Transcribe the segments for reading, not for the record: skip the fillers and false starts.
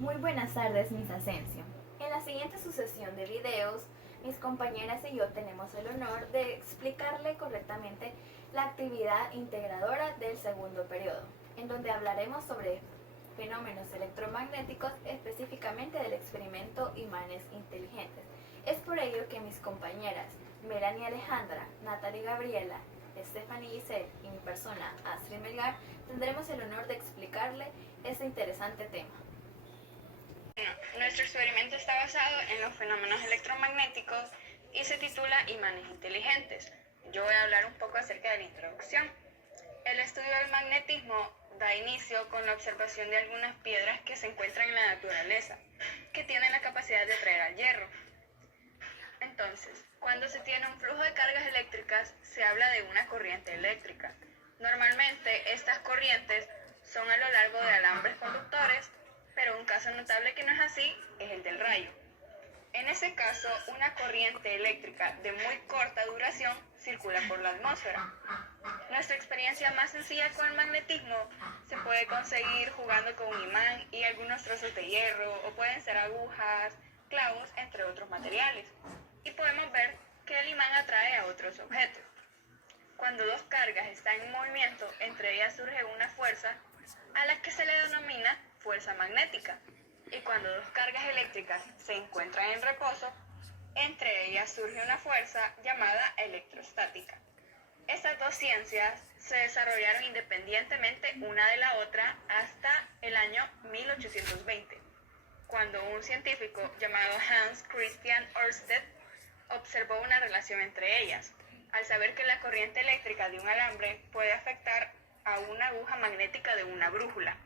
Muy buenas tardes, Miss Asensio. En la siguiente sucesión de videos, mis compañeras y yo tenemos el honor de explicarle correctamente la actividad integradora del segundo periodo, en donde hablaremos sobre fenómenos electromagnéticos, específicamente del experimento imanes inteligentes. Es por ello que mis compañeras Melanie Alejandra, Natalie Gabriela, Stephanie Giselle y mi persona Astrid Melgar tendremos el honor de explicarle este interesante tema. Nuestro experimento está basado en los fenómenos electromagnéticos y se titula Imanes inteligentes. Yo voy a hablar un poco acerca de la introducción. El estudio del magnetismo da inicio con la observación de algunas piedras que se encuentran en la naturaleza, que tienen la capacidad de atraer al hierro. Entonces, cuando se tiene un flujo de cargas eléctricas, se habla de una corriente eléctrica. Normalmente, estas corrientes son a lo largo de alambres conductores, pero un caso notable que no es así es el del rayo. En ese caso, una corriente eléctrica de muy corta duración circula por la atmósfera. Nuestra experiencia más sencilla con el magnetismo se puede conseguir jugando con un imán y algunos trozos de hierro, o pueden ser agujas, clavos, entre otros materiales. Y podemos ver que el imán atrae a otros objetos. Cuando dos cargas están en movimiento, entre ellas surge una fuerza a la que se le denomina fuerza magnética, y cuando dos cargas eléctricas se encuentran en reposo, entre ellas surge una fuerza llamada electrostática. Estas dos ciencias se desarrollaron independientemente una de la otra hasta el año 1820, cuando un científico llamado Hans Christian Ørsted observó una relación entre ellas, al saber que la corriente eléctrica de un alambre puede afectar a una aguja magnética de una brújula.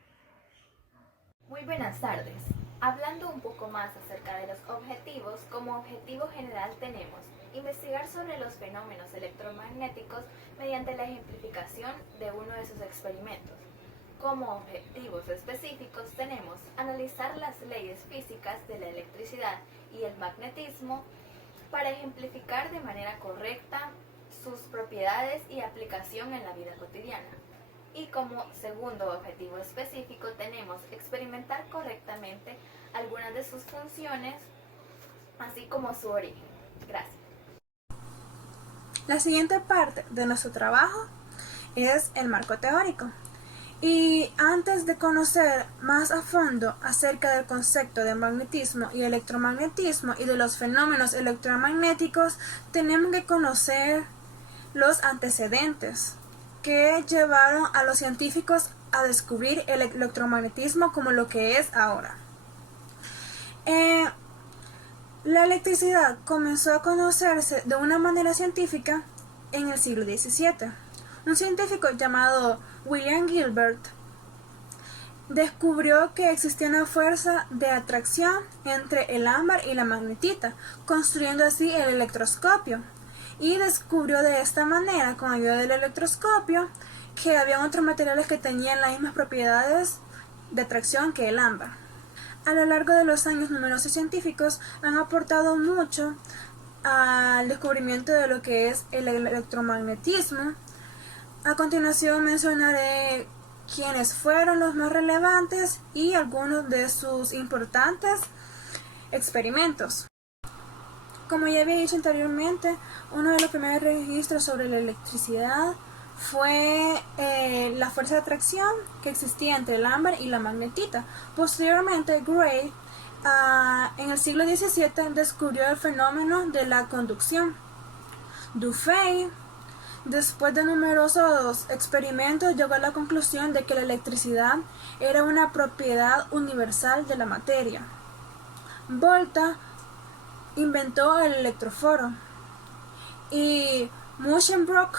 Muy buenas tardes. Hablando un poco más acerca de los objetivos, como objetivo general tenemos investigar sobre los fenómenos electromagnéticos mediante la ejemplificación de uno de sus experimentos. Como objetivos específicos tenemos analizar las leyes físicas de la electricidad y el magnetismo para ejemplificar de manera correcta sus propiedades y aplicación en la vida cotidiana. Y como segundo objetivo específico tenemos experimentar correctamente algunas de sus funciones, así como su origen. Gracias. La siguiente parte de nuestro trabajo es el marco teórico. Y antes de conocer más a fondo acerca del concepto de magnetismo y electromagnetismo y de los fenómenos electromagnéticos, tenemos que conocer los antecedentes que llevaron a los científicos a descubrir el electromagnetismo como lo que es ahora. La electricidad comenzó a conocerse de una manera científica en el siglo XVII. Un científico llamado William Gilbert descubrió que existía una fuerza de atracción entre el ámbar y la magnetita, construyendo así el electroscopio. Y descubrió de esta manera, con ayuda del electroscopio, que había otros materiales que tenían las mismas propiedades de atracción que el ámbar. A lo largo de los años, numerosos científicos han aportado mucho al descubrimiento de lo que es el electromagnetismo. A continuación mencionaré quiénes fueron los más relevantes y algunos de sus importantes experimentos. Como ya había dicho anteriormente, uno de los primeros registros sobre la electricidad fue la fuerza de atracción que existía entre el ámbar y la magnetita. Posteriormente, Gray, en el siglo XVII, descubrió el fenómeno de la conducción. Dufay, después de numerosos experimentos, llegó a la conclusión de que la electricidad era una propiedad universal de la materia. Volta inventó el electroforo y Muschenbroek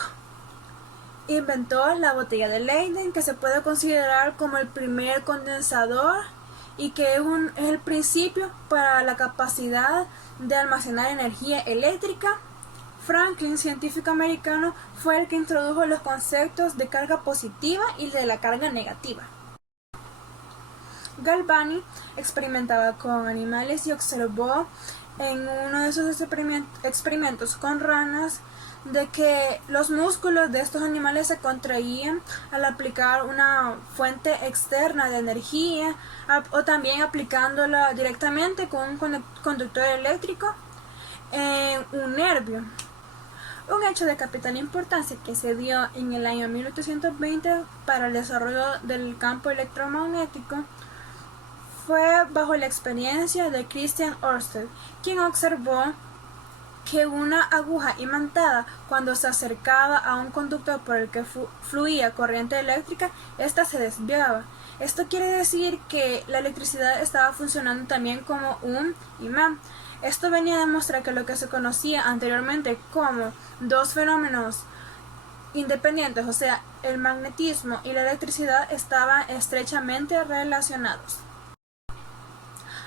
inventó la botella de Leyden, que se puede considerar como el primer condensador y que es el principio para la capacidad de almacenar energía eléctrica. Franklin, científico americano, fue el que introdujo los conceptos de carga positiva y de la carga negativa. Galvani experimentaba con animales y observó en uno de sus experimentos con ranas de que los músculos de estos animales se contraían al aplicar una fuente externa de energía o también aplicándola directamente con un conductor eléctrico en un nervio. Un hecho de capital importancia que se dio en el año 1820 para el desarrollo del campo electromagnético fue bajo la experiencia de Christian Ørsted, quien observó que una aguja imantada, cuando se acercaba a un conductor por el que fluía corriente eléctrica, ésta se desviaba. Esto quiere decir que la electricidad estaba funcionando también como un imán. Esto venía a demostrar que lo que se conocía anteriormente como dos fenómenos independientes, o sea, el magnetismo y la electricidad, estaban estrechamente relacionados.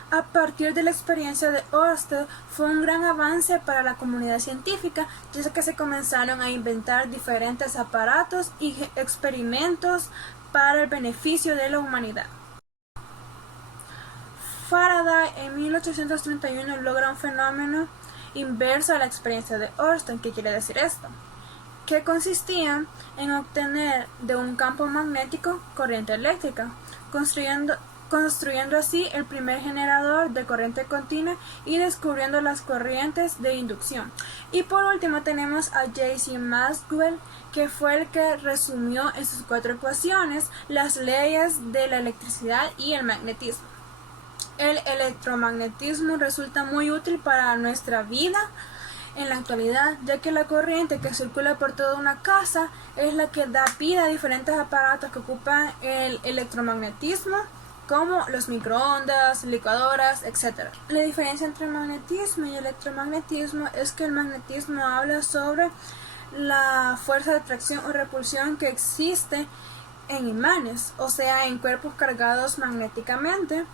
A partir de la experiencia de Ørsted fue un gran avance para la comunidad científica, ya que se comenzaron a inventar diferentes aparatos y experimentos para el beneficio de la humanidad. Faraday en 1831 logra un fenómeno inverso a la experiencia de Ørsted. ¿Qué quiere decir esto? Que consistía en obtener de un campo magnético corriente eléctrica, construyendo así el primer generador de corriente continua y descubriendo las corrientes de inducción. Y por último tenemos a J.C. Maxwell, que fue el que resumió en sus 4 ecuaciones las leyes de la electricidad y el magnetismo. El electromagnetismo resulta muy útil para nuestra vida en la actualidad, ya que la corriente que circula por toda una casa es la que da vida a diferentes aparatos que ocupan el electromagnetismo, como los microondas, licuadoras, etc. La diferencia entre magnetismo y electromagnetismo es que el magnetismo habla sobre la fuerza de atracción o repulsión que existe en imanes, o sea, en cuerpos cargados magnéticamente,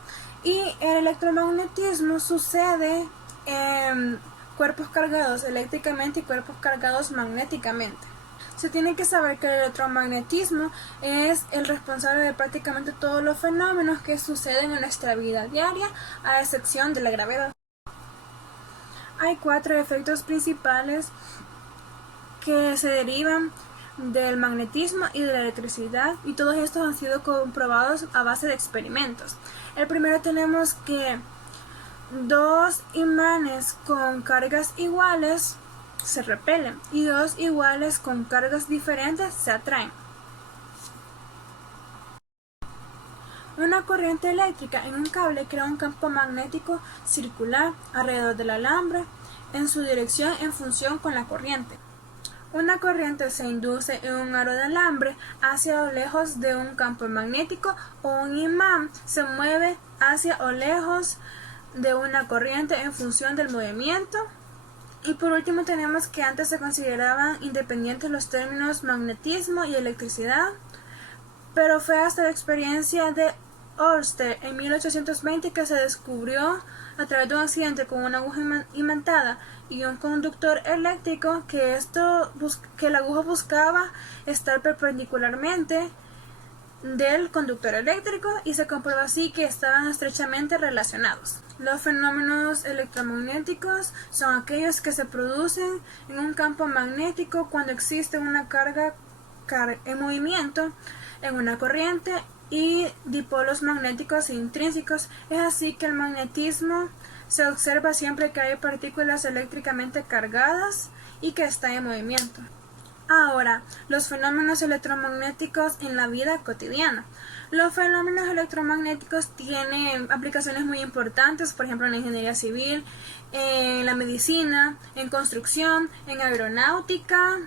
y el electromagnetismo sucede en cuerpos cargados eléctricamente y cuerpos cargados magnéticamente. Se tiene que saber que el electromagnetismo es el responsable de prácticamente todos los fenómenos que suceden en nuestra vida diaria, a excepción de la gravedad. Hay 4 efectos principales que se derivan del magnetismo y de la electricidad, y todos estos han sido comprobados a base de experimentos. El primero tenemos que 2 imanes con cargas iguales se repelen y 2 iguales con cargas diferentes se atraen. Una corriente eléctrica en un cable crea un campo magnético circular alrededor del alambre en su dirección en función con la corriente. Una corriente se induce en un aro de alambre hacia o lejos de un campo magnético, o un imán se mueve hacia o lejos de una corriente en función del movimiento. Y por último tenemos que antes se consideraban independientes los términos magnetismo y electricidad, pero fue hasta la experiencia de Ørsted en 1820 que se descubrió a través de un accidente con una aguja imantada y un conductor eléctrico que la aguja buscaba estar perpendicularmente del conductor eléctrico, y se comprobó así que estaban estrechamente relacionados. Los fenómenos electromagnéticos son aquellos que se producen en un campo magnético cuando existe una carga en movimiento en una corriente y dipolos magnéticos intrínsecos. Es así que el magnetismo se observa siempre que hay partículas eléctricamente cargadas y que está en movimiento. Ahora, los fenómenos electromagnéticos en la vida cotidiana. Los fenómenos electromagnéticos tienen aplicaciones muy importantes, por ejemplo en la ingeniería civil, en la medicina, en construcción, en aeronáutica,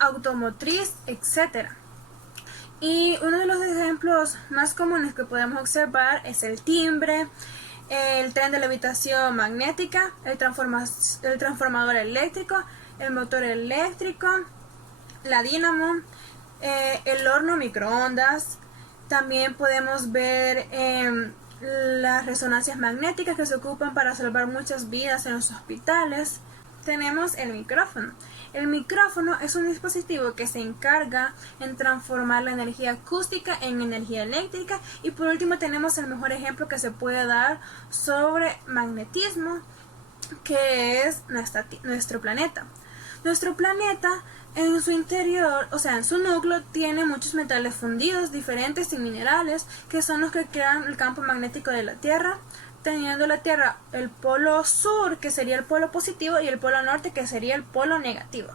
automotriz, etc. Y uno de los ejemplos más comunes que podemos observar es el timbre, el tren de levitación magnética, el transformador eléctrico, el motor eléctrico, la dínamo, el horno microondas. También podemos ver las resonancias magnéticas que se ocupan para salvar muchas vidas en los hospitales. Tenemos el micrófono. El micrófono es un dispositivo que se encarga en transformar la energía acústica en energía eléctrica. Y por último tenemos el mejor ejemplo que se puede dar sobre magnetismo, que es nuestro planeta. Nuestro planeta en su interior, o sea, en su núcleo, tiene muchos metales fundidos diferentes y minerales que son los que crean el campo magnético de la Tierra, teniendo la Tierra el polo sur, que sería el polo positivo, y el polo norte, que sería el polo negativo.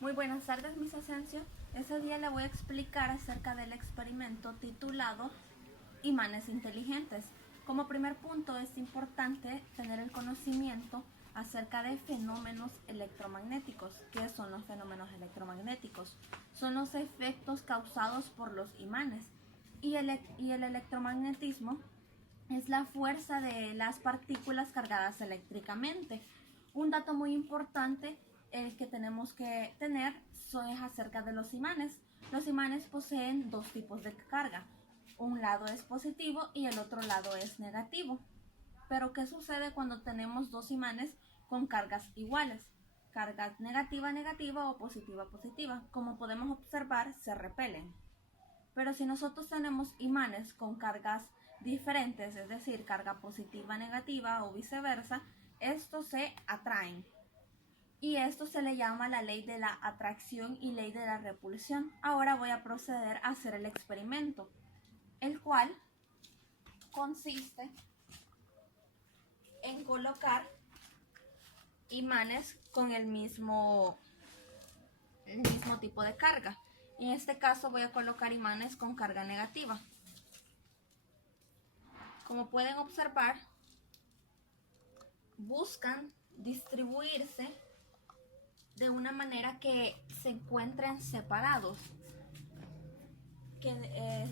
Muy buenas tardes, Miss Asensio. Este día le voy a explicar acerca del experimento titulado Imanes inteligentes. Como primer punto es importante tener el conocimiento acerca de fenómenos electromagnéticos. ¿Qué son los fenómenos electromagnéticos? Son los efectos causados por los imanes. Y el electromagnetismo es la fuerza de las partículas cargadas eléctricamente. Un dato muy importante que tenemos que tener es acerca de los imanes. Los imanes poseen dos tipos de carga. Un lado es positivo y el otro lado es negativo. Pero ¿qué sucede cuando tenemos dos imanes con cargas iguales? Carga negativa, negativa o positiva, positiva. Como podemos observar, se repelen. Pero si nosotros tenemos imanes con cargas diferentes, es decir, carga positiva, negativa o viceversa, estos se atraen. Y esto se le llama la ley de la atracción y ley de la repulsión. Ahora voy a proceder a hacer el experimento, el cual consiste en colocar imanes con el mismo tipo de carga. En este caso voy a colocar imanes con carga negativa. Como pueden observar, buscan distribuirse de una manera que se encuentren separados.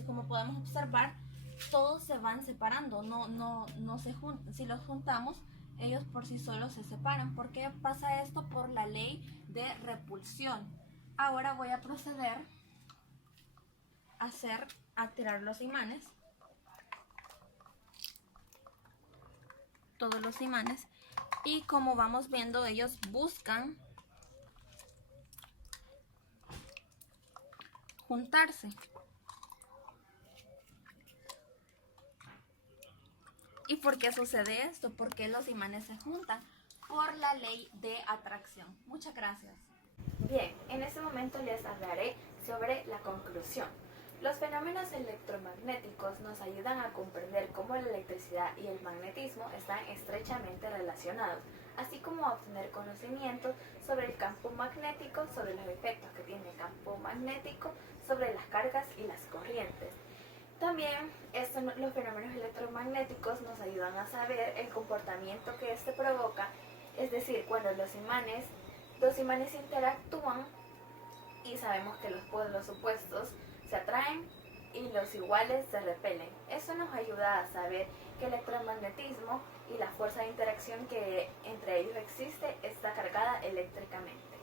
Como podemos observar, todos se van separando, no se juntan. Si los juntamos, ellos por sí solos se separan. ¿Por qué pasa esto? Por la ley de repulsión. Ahora voy a proceder a tirar los imanes, todos los imanes, y como vamos viendo, ellos buscan juntarse. ¿Y por qué sucede esto? ¿Por qué los imanes se juntan? Por la ley de atracción. Muchas gracias. Bien, en este momento les hablaré sobre la conclusión. Los fenómenos electromagnéticos nos ayudan a comprender cómo la electricidad y el magnetismo están estrechamente relacionados, así como a obtener conocimientos sobre el campo magnético, sobre los efectos que tiene el campo magnético, sobre las cargas y las corrientes. También los fenómenos electromagnéticos nos ayudan a saber el comportamiento que este provoca, es decir, cuando dos imanes interactúan y sabemos que los polos opuestos se atraen y los iguales se repelen. Eso nos ayuda a saber que el electromagnetismo y la fuerza de interacción que entre ellos existe está cargada eléctricamente.